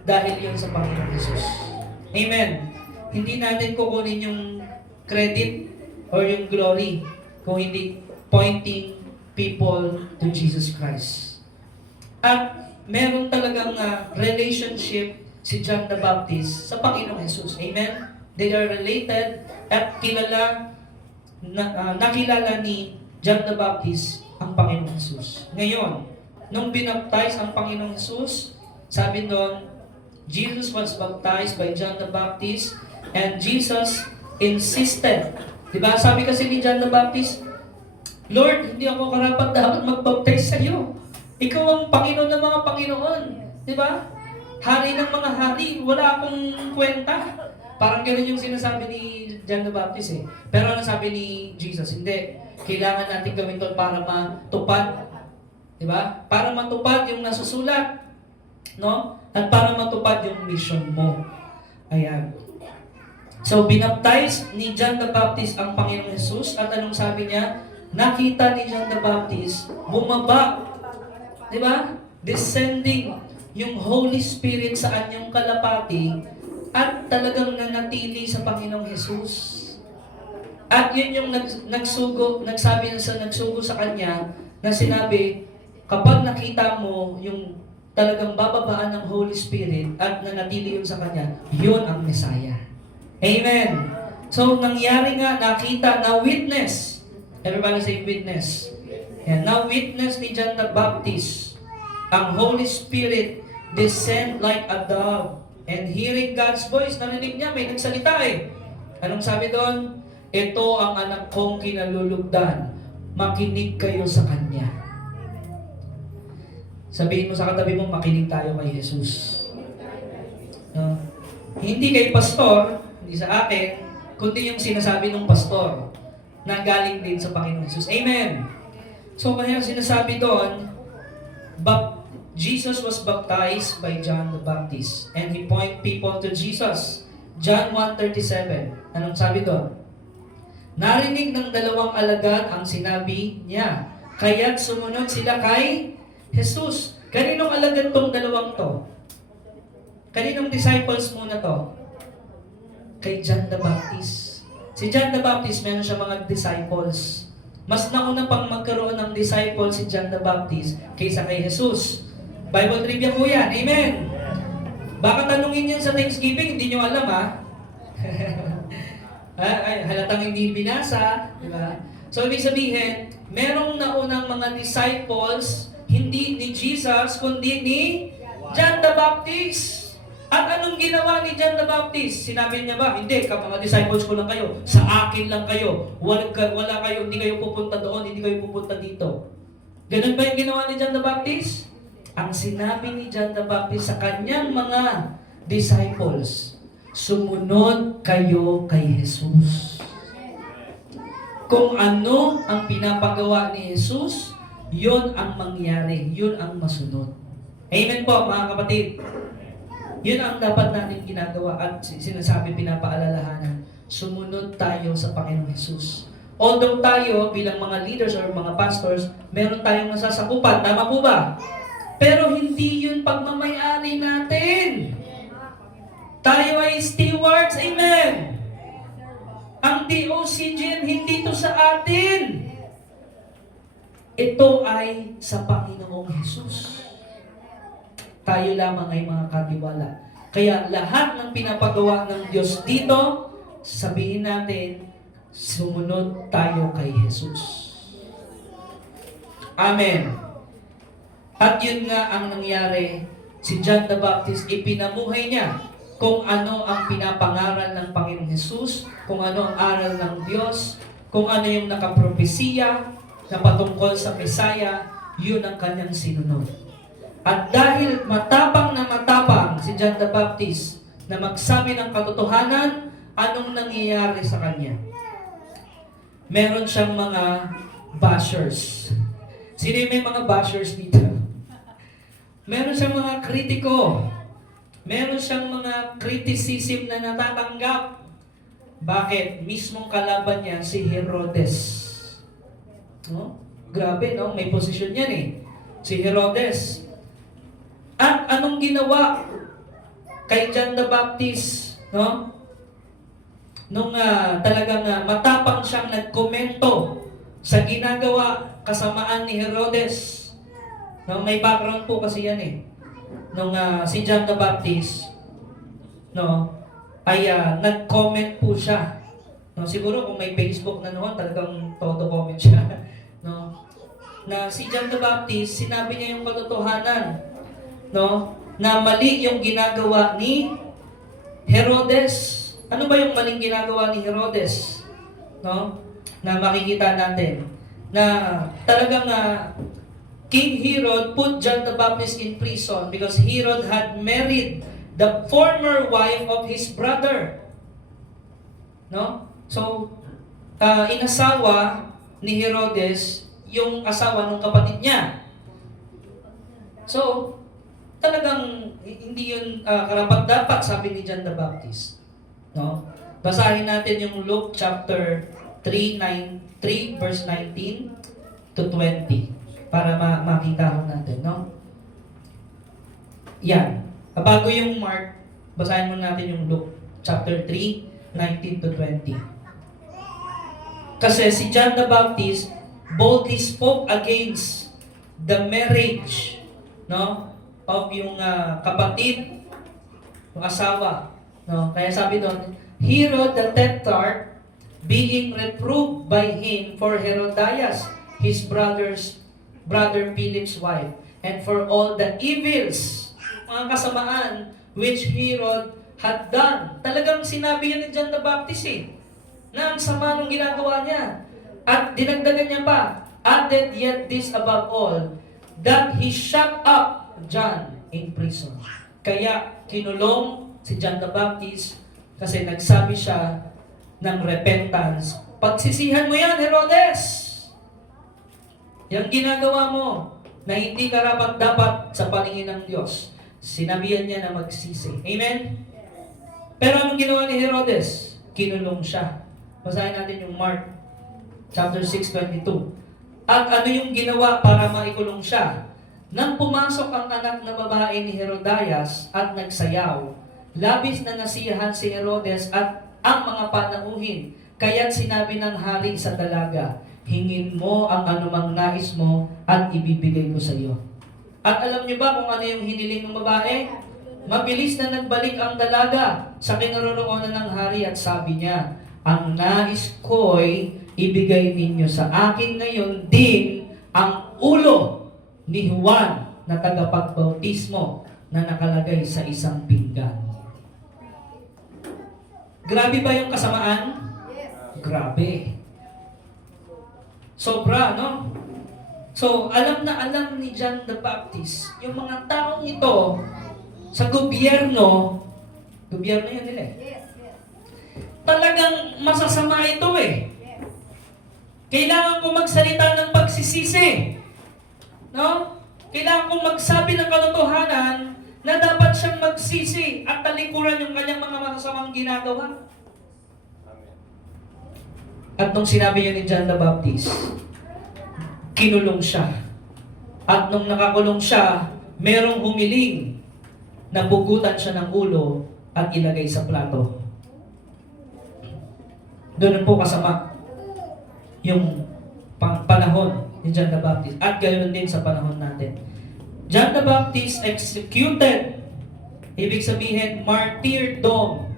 dahil yan sa Panginoong Jesus. Amen. Hindi natin kukunin yung credit or yung glory kung hindi pointing people to Jesus Christ. At meron talagang relationship si John the Baptist sa Panginoong Jesus. Amen? They are related at nakilala ni John the Baptist ang Panginoong Jesus. Ngayon, nung binaptize ang Panginoong Jesus, sabi doon, Jesus was baptized by John the Baptist and Jesus insisted. Diba? Sabi kasi ni John the Baptist, Lord, hindi ako karapat dapat mag-baptize sa iyo. Ikaw ang Panginoon ng mga Panginoon. Diba? Hari ng mga hari, wala akong kwenta. Parang gano'n yung sinasabi ni John the Baptist eh. Pero ano sabi ni Jesus? Hindi. Kailangan natin gawin ito para matupad. Diba? Para matupad yung nasusulat. No? At para matupad yung mission mo. Ayan. So, binaptize ni John the Baptist ang Panginoong Jesus. At anong sabi niya? Nakita ni John the Baptist, bumaba. Diba? Descending yung Holy Spirit sa anyong kalapati at talagang nanatili sa Panginoong Jesus. At yun yung nagsugo sa kanya na sinabi, kapag nakita mo yung talagang bababaan ng Holy Spirit at nanatili yun sa kanya, yun ang Messiah. Amen. So, nangyari nga, nakita, na witness. Everybody say witness. Yan, now witness ni John the Baptist, ang Holy Spirit descend like a dove. And hearing God's voice, narinig niya, may nagsalita eh. Anong sabi doon? Ito ang anak kong kinalulugdan. Makinig kayo sa Kanya. Sabihin mo sa katabi mo, makinig tayo kay Jesus. No? Hindi kay pastor, hindi sa akin, kundi yung sinasabi ng pastor na galing din sa Panginoon Jesus. Amen! So, kanya sinasabi doon, Jesus was baptized by John the Baptist and he point people to Jesus. John 1:37. Anong sabi doon? Narinig ng dalawang alagad ang sinabi niya, kaya't sumunod sila kay Jesus. Kaninong alagad tong dalawang to? Kaninong disciples muna to? Kay John the Baptist. Si John the Baptist, meron siya mga disciples. Mas nauna pang magkaroon ng disciples si John the Baptist kaysa kay Jesus. Bible trivia po yan. Amen! Baka tanungin yan sa Thanksgiving, hindi nyo alam ha? Ay, halatang hindi binasa. Diba? So, ibig sabihin, merong naunang mga disciples, hindi ni Jesus, kundi ni John the Baptist. At anong ginawa ni John the Baptist? Sinabi niya ba, hindi, mga disciples ko lang kayo, sa akin lang kayo, wala kayo, hindi kayo pupunta doon, hindi kayo pupunta dito. Ganun ba yung ginawa ni John the Baptist? Ang sinabi ni John the Baptist sa kanyang mga disciples, sumunod kayo kay Jesus. Kung ano ang pinapagawa ni Jesus, yun ang mangyari, yun ang masunod. Amen po mga kapatid. Yun ang dapat natin ginagawa at sinasabi, pinapaalalahanan. Sumunod tayo sa Panginoong Jesus. Although tayo bilang mga leaders or mga pastors, meron tayong nasasakupan. Tama po ba? Pero hindi yun pagmamayari natin. Tayo ay stewards. Amen. Ang DOCGN, hindi to sa atin. Ito ay sa Panginoong Jesus. Tayo lamang ay mga katiwala. Kaya lahat ng pinapagawa ng Diyos dito, sabihin natin, sumunod tayo kay Jesus. Amen. At yun nga ang nangyari, si John the Baptist, ipinamuhay niya kung ano ang pinapangaral ng Panginoong Jesus, kung ano ang aral ng Diyos, kung ano yung nakapropesiya na patungkol sa Messiah, yun ang kanyang sinunod. At dahil matapang na matapang si John the Baptist na magsabi ng katotohanan, anong nangyayari sa kanya? Meron siyang mga bashers. Sino yung may mga bashers dito? Meron siyang mga kritiko. Meron siyang mga criticism na natatanggap. Bakit? Mismong kalaban niya si Herodes. No? Grabe, no? May posisyon yan eh. Si Herodes. At anong ginawa kay John the Baptist? No? Nung talagang matapang siyang nagkomento sa ginagawa kasamaan ni Herodes. No, may background po kasi yan eh. Nung si John the Baptist, no, ay nag-comment po siya. No, siguro kung may Facebook na noon, talagang todo comment siya. No, na si John the Baptist, sinabi niya yung katotohanan, no, na mali yung ginagawa ni Herodes. Ano ba yung maling ginagawa ni Herodes? No, na makikita natin na talagang King Herod put John the Baptist in prison because Herod had married the former wife of his brother. No? So, inasawa ni Herodes yung asawa ng kapatid niya. So, talagang hindi yun karapat-dapat, sabi ni John the Baptist. No? Basahin natin yung Luke chapter 3 verse 19 to 20 para makita ko natin, no? Yan. Bago yung Mark, basahin mo natin yung Luke chapter 3, 19 to 20. Kasi si John the Baptist boldly spoke against the marriage, no, of yung kapatid, yung asawa, no? Kaya sabi doon, Herod the Tetrarch, being reproved by him for Herodias, his brother Philip's wife, and for all the evils, mga kasamaan, which Herod had done. Talagang sinabi yan ni John the Baptist na ang sama ng ginagawa niya. At dinagdagan niya pa, added yet this above all, that he shut up John in prison. Kaya kinulong si John the Baptist kasi nagsabi siya ng repentance. Pagsisihan mo yan, Herodes! Yung ginagawa mo na hindi karapat-dapat sa paningin ng Diyos. Sinabihan niya na magsisi. Amen? Pero anong ginawa ni Herodes? Kinulong siya. Basahin natin yung Mark chapter 6:22. At ano yung ginawa para maikulong siya? Nang pumasok ang anak na babae ni Herodias at nagsayaw, labis na nasiyahan si Herodes at ang mga panauhin. Kaya't sinabi ng hari sa dalaga, hingin mo ang anumang nais mo at ibibigay ko sa iyo. At alam niyo ba kung ano yung hiniling ng babae? Mabilis na nagbalik ang dalaga sa kinaroroonan ng hari at sabi niya, ang nais ko'y ibigay ninyo sa akin ngayon din ang ulo ni Juan na tagapagbautismo na nakalagay sa isang pinggan. Grabe ba yung kasamaan? Yes. Grabe. Sobra, no? So, alam na alam ni John the Baptist, yung mga taong ito, sa gobyerno yun nila Yes. Yes. talagang masasama ito Yes. Kailangan ko magsalita ng pagsisisi. No? Kailangan kong magsabi ng katotohanan na dapat siyang magsisi at talikuran yung kanyang mga masasamang ginagawa. At nung sinabi niya ni John the Baptist, kinulong siya. At nung nakakulong siya, merong humiling na bugutan siya ng ulo at ilagay sa plato. Doon po kasama yung panahon ni John the Baptist. At ganoon din sa panahon natin. John the Baptist executed. Ibig sabihin, martyrdom.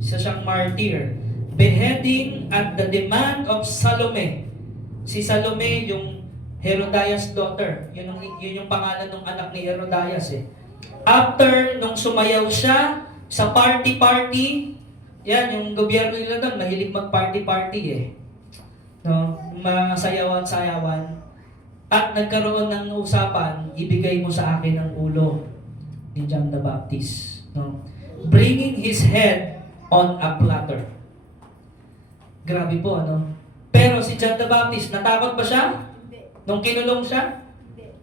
Isa siyang martyr. Beheading at the demand of Salome. Si Salome, yung Herodias' daughter. Yun yung pangalan ng anak ni Herodias After, nung sumayaw siya sa party-party, yan, yung gobyerno nila doon, mahilig mag-party-party No? Mga sayawan-sayawan. At nagkaroon ng usapan, ibigay mo sa akin ang ulo ni John the Baptist. No? Bringing his head on a platter. Grabe po, ano? Pero si John the Baptist, natakot ba siya? Hindi. Nung kinulong siya? Hindi.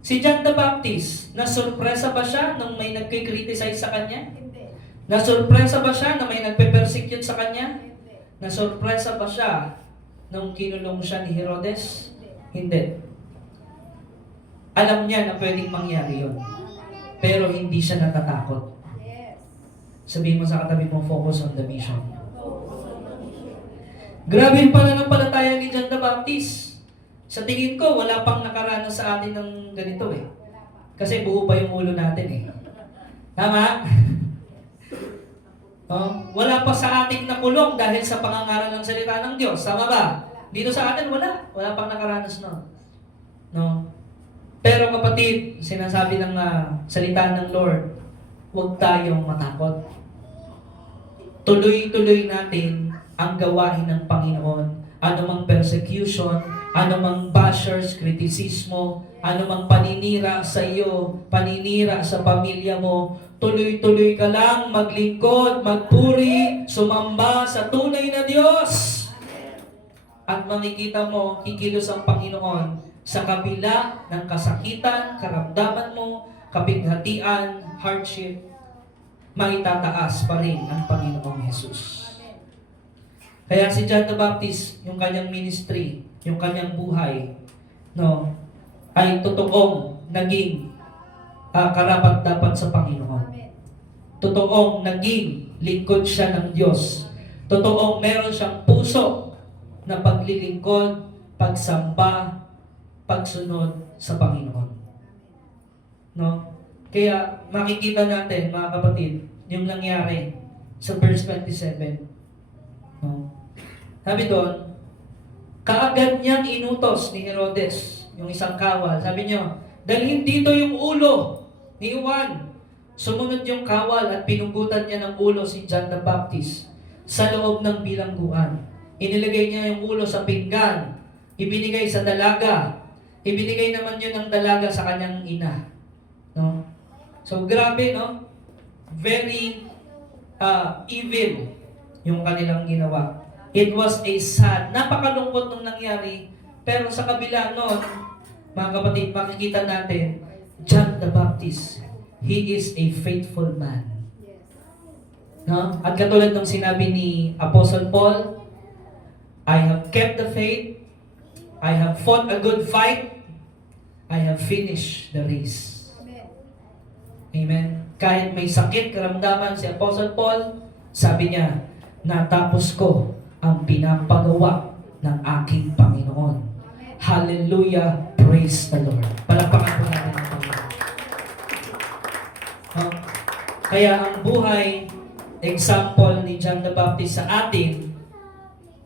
Si John the Baptist, nasurpresa ba siya nung may nagkikriticize sa kanya? Hindi. Nasurpresa ba siya na may nagpe-persecute sa kanya? Hindi. Nasurpresa ba siya nung kinulong siya ni Herodes? Hindi. Hindi. Alam niya na pwedeng mangyari yun. Pero hindi siya natatakot. Yes. Sabihin mo sa katabi mo, focus on the mission. Grabe yung pananampalataya ni John the Baptist. Sa tingin ko, wala pang nakaranas sa atin ng ganito Kasi buo pa yung ulo natin Tama? Wala pa sa ating nakulong dahil sa pangangaral ng salita ng Diyos. Tama ba? Dito sa atin, wala. Wala pang nakaranas nun. No? Pero kapatid, sinasabi ng salita ng Lord, huwag tayong matakot. Tuloy-tuloy natin ang gawain ng Panginoon. Anumang persecution, anumang bashers, kritisismo, anumang paninira sa iyo, paninira sa pamilya mo, tuloy-tuloy ka lang maglingkod, magpuri, sumamba sa tunay na Diyos. At makikita mo, kikilos ang Panginoon sa kabila ng kasakitan, karamdaman mo, kapighatian, hardship, maitataas pa rin ang Panginoong Jesus. Kaya si John the Baptist, yung kanyang ministry, yung kanyang buhay, ay totoong naging karapat-dapat sa Panginoon. Totoong naging lingkod siya ng Diyos. Totoong meron siyang puso na paglilingkod, pagsamba, pagsunod sa Panginoon. Kaya makikita natin, mga kapatid, yung nangyari sa verse 27. Sabi doon, kaagad niyang inutos ni Herodes, yung isang kawal. Sabi niyo, dalhin dito yung ulo ni Juan. Sumunod yung kawal at pinugutan niya ng ulo si John the Baptist sa loob ng bilangguan. Inilagay niya yung ulo sa pinggan, ibinigay sa dalaga, ibinigay naman yun ng dalaga sa kanyang ina. No? So grabe, no? Very evil yung kanilang ginawa. It was a sad, napakalungkot nung nangyari, pero sa kabila nun, mga kapatid, makikita natin, John the Baptist, he is a faithful man. Yes. No? At katulad ng sinabi ni Apostle Paul, I have kept the faith, I have fought a good fight, I have finished the race. Amen. Amen. Kahit may sakit, karamdaman si Apostle Paul, sabi niya, natapos ko ang pinapagawa ng aking Panginoon. Amen. Hallelujah! Praise the Lord. Palakpakan po natin ang Panginoon. No? Kaya ang buhay, example ni John the Baptist sa atin,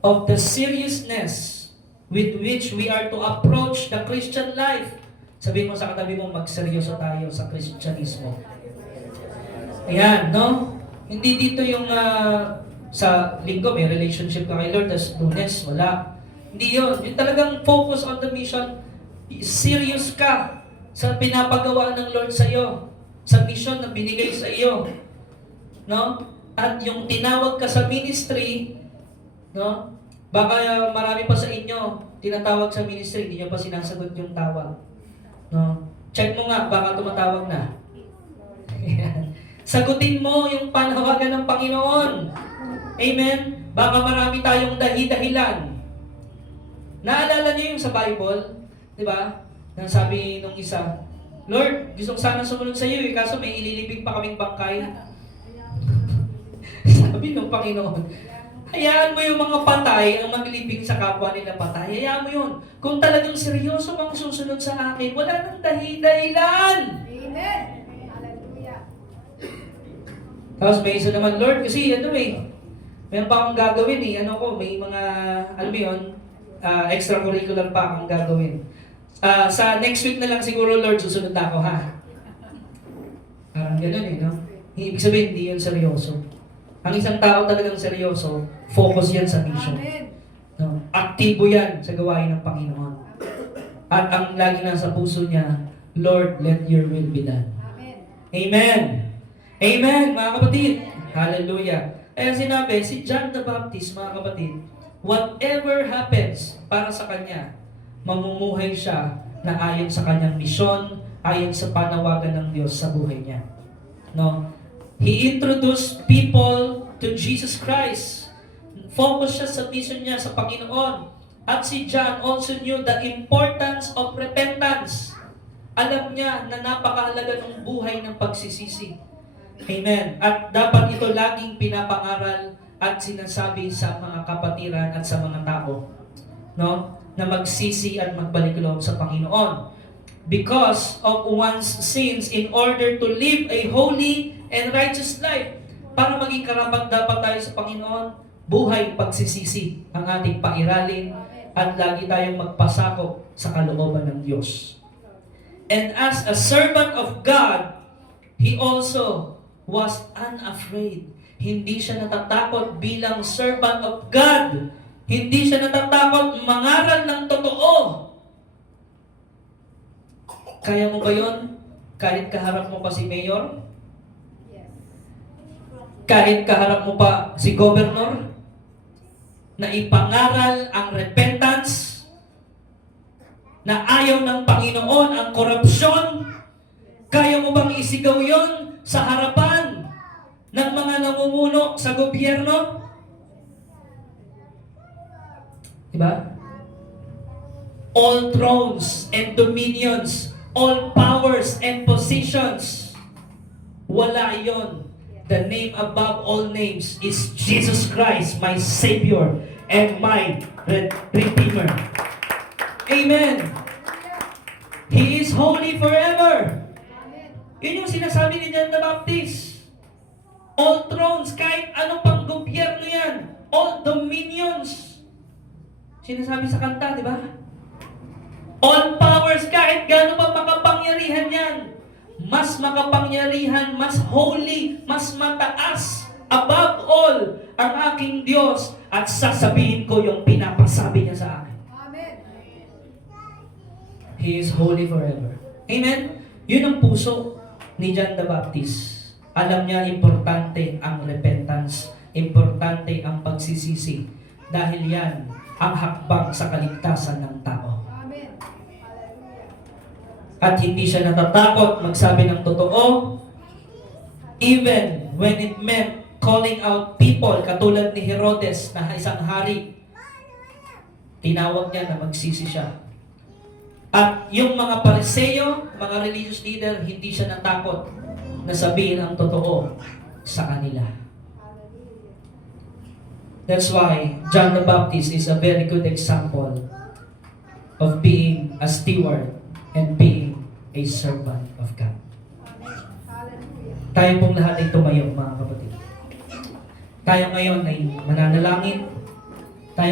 of the seriousness with which we are to approach the Christian life. Sabihin mo sa katabi mo, magseryoso tayo sa Kristyanismo. Ayan, no? Hindi dito yung sa linggo may relationship ka kay Lord, tas Lunes, wala. Hindi yun. Yung talagang focus on the mission, serious ka sa pinapagawa ng Lord sa iyo, sa mission na binigay sa iyo. No? At yung tinawag ka sa ministry, no? Baka marami pa sa inyo tinatawag sa ministry, hindi nyo pa sinasagot yung tawag. No? Check mo nga, baka tumatawag na. Sagutin mo yung panawagan ng Panginoon. Amen? Baka marami tayong dahi-dahilan. Naalala niyo yung sa Bible? Di ba? Na sabi nung isa, Lord, gusto sana sumunod sa iyo, kaso may ililibing pa kaming bangkay. Sabi ng Panginoon, hayaan mo yung mga patay ang maglibing sa kapwa nila patay. Hayaan mo yun. Kung talagang seryoso kang susunod sa akin, wala nang dahi-dahilan. Amen. Hallelujah. Tapos may isa naman, Lord, kasi meron pa akong gagawin may mga, extracurricular pa akong gagawin. Sa next week na lang siguro, Lord, susunod na ako, ha? Parang ganun no? Ibig sabihin, hindi yun seryoso. Ang isang tao talagang seryoso, focus yan sa mission. Amen. No? Aktibo yan sa gawain ng Panginoon. At ang lagi nasa puso niya, Lord, let your will be done. Amen. Amen! Amen, mga kapatid! Hallelujah! Kaya sinabi, si John the Baptist, mga kapatid, whatever happens para sa kanya, mamumuhay siya na ayon sa kanyang misyon, ayon sa panawagan ng Diyos sa buhay niya. No? He introduced people to Jesus Christ. Focus siya sa mission niya sa Panginoon. At si John also knew the importance of repentance. Alam niya na napakahalaga ng buhay ng pagsisisi. Amen. At dapat ito laging pinapangaral at sinasabi sa mga kapatiran at sa mga tao, no? Na magsisi at magbalik loob sa Panginoon. Because of one's sins in order to live a holy and righteous life. Para maging karapat dapat tayo sa Panginoon, buhay pagsisisi ang ating pairalin at lagi tayong magpasakop sa kalooban ng Diyos. And as a servant of God, he also was unafraid. Hindi siya natatakot bilang servant of God. Hindi siya natatakot mangaral ng totoo. Kaya mo ba yun? Kahit kaharap mo pa si Mayor? Yes. Kahit kaharap mo pa si Governor? Na ipangaral ang repentance? Na ayaw ng Panginoon ang korupsyon? Kaya mo bang isigaw yon sa harapan ng mga namumuno sa gobyerno? Diba? All thrones and dominions, all powers and positions, wala yon. The name above all names is Jesus Christ, my Savior and my Redeemer. Amen. He is holy forever. Amen. Yun yung sinasabi ni John the Baptist. All thrones, kahit anong pang gobyerno yan, all dominions, Sinasabi sa kanta, di ba? All powers, kahit gaano pa makapangyarihan yan, mas makapangyarihan, mas holy, mas mataas, above all, ang aking Diyos, at sasabihin ko yung pinapasabi niya sa akin. Amen. He is holy forever. Amen? Yun ang puso ni John the Baptist. Alam niya, importante ang repentance. Importante ang pagsisisi. Dahil yan ang hakbang sa kaligtasan ng tao. Amen. Hallelujah. At hindi siya natatakot magsabi ng totoo, even when it meant calling out people, katulad ni Herodes na isang hari. Tinawag niya na magsisi siya. At yung mga Pariseo, mga religious leader, hindi siya natakot na sabihin ang totoo sa kanila. That's why John the Baptist is a very good example of being a steward and being a servant of God. Amen. Hallelujah. Tayo pong lahat ay tumayo, mga kapatid. Tayo ngayon ay mananalangin.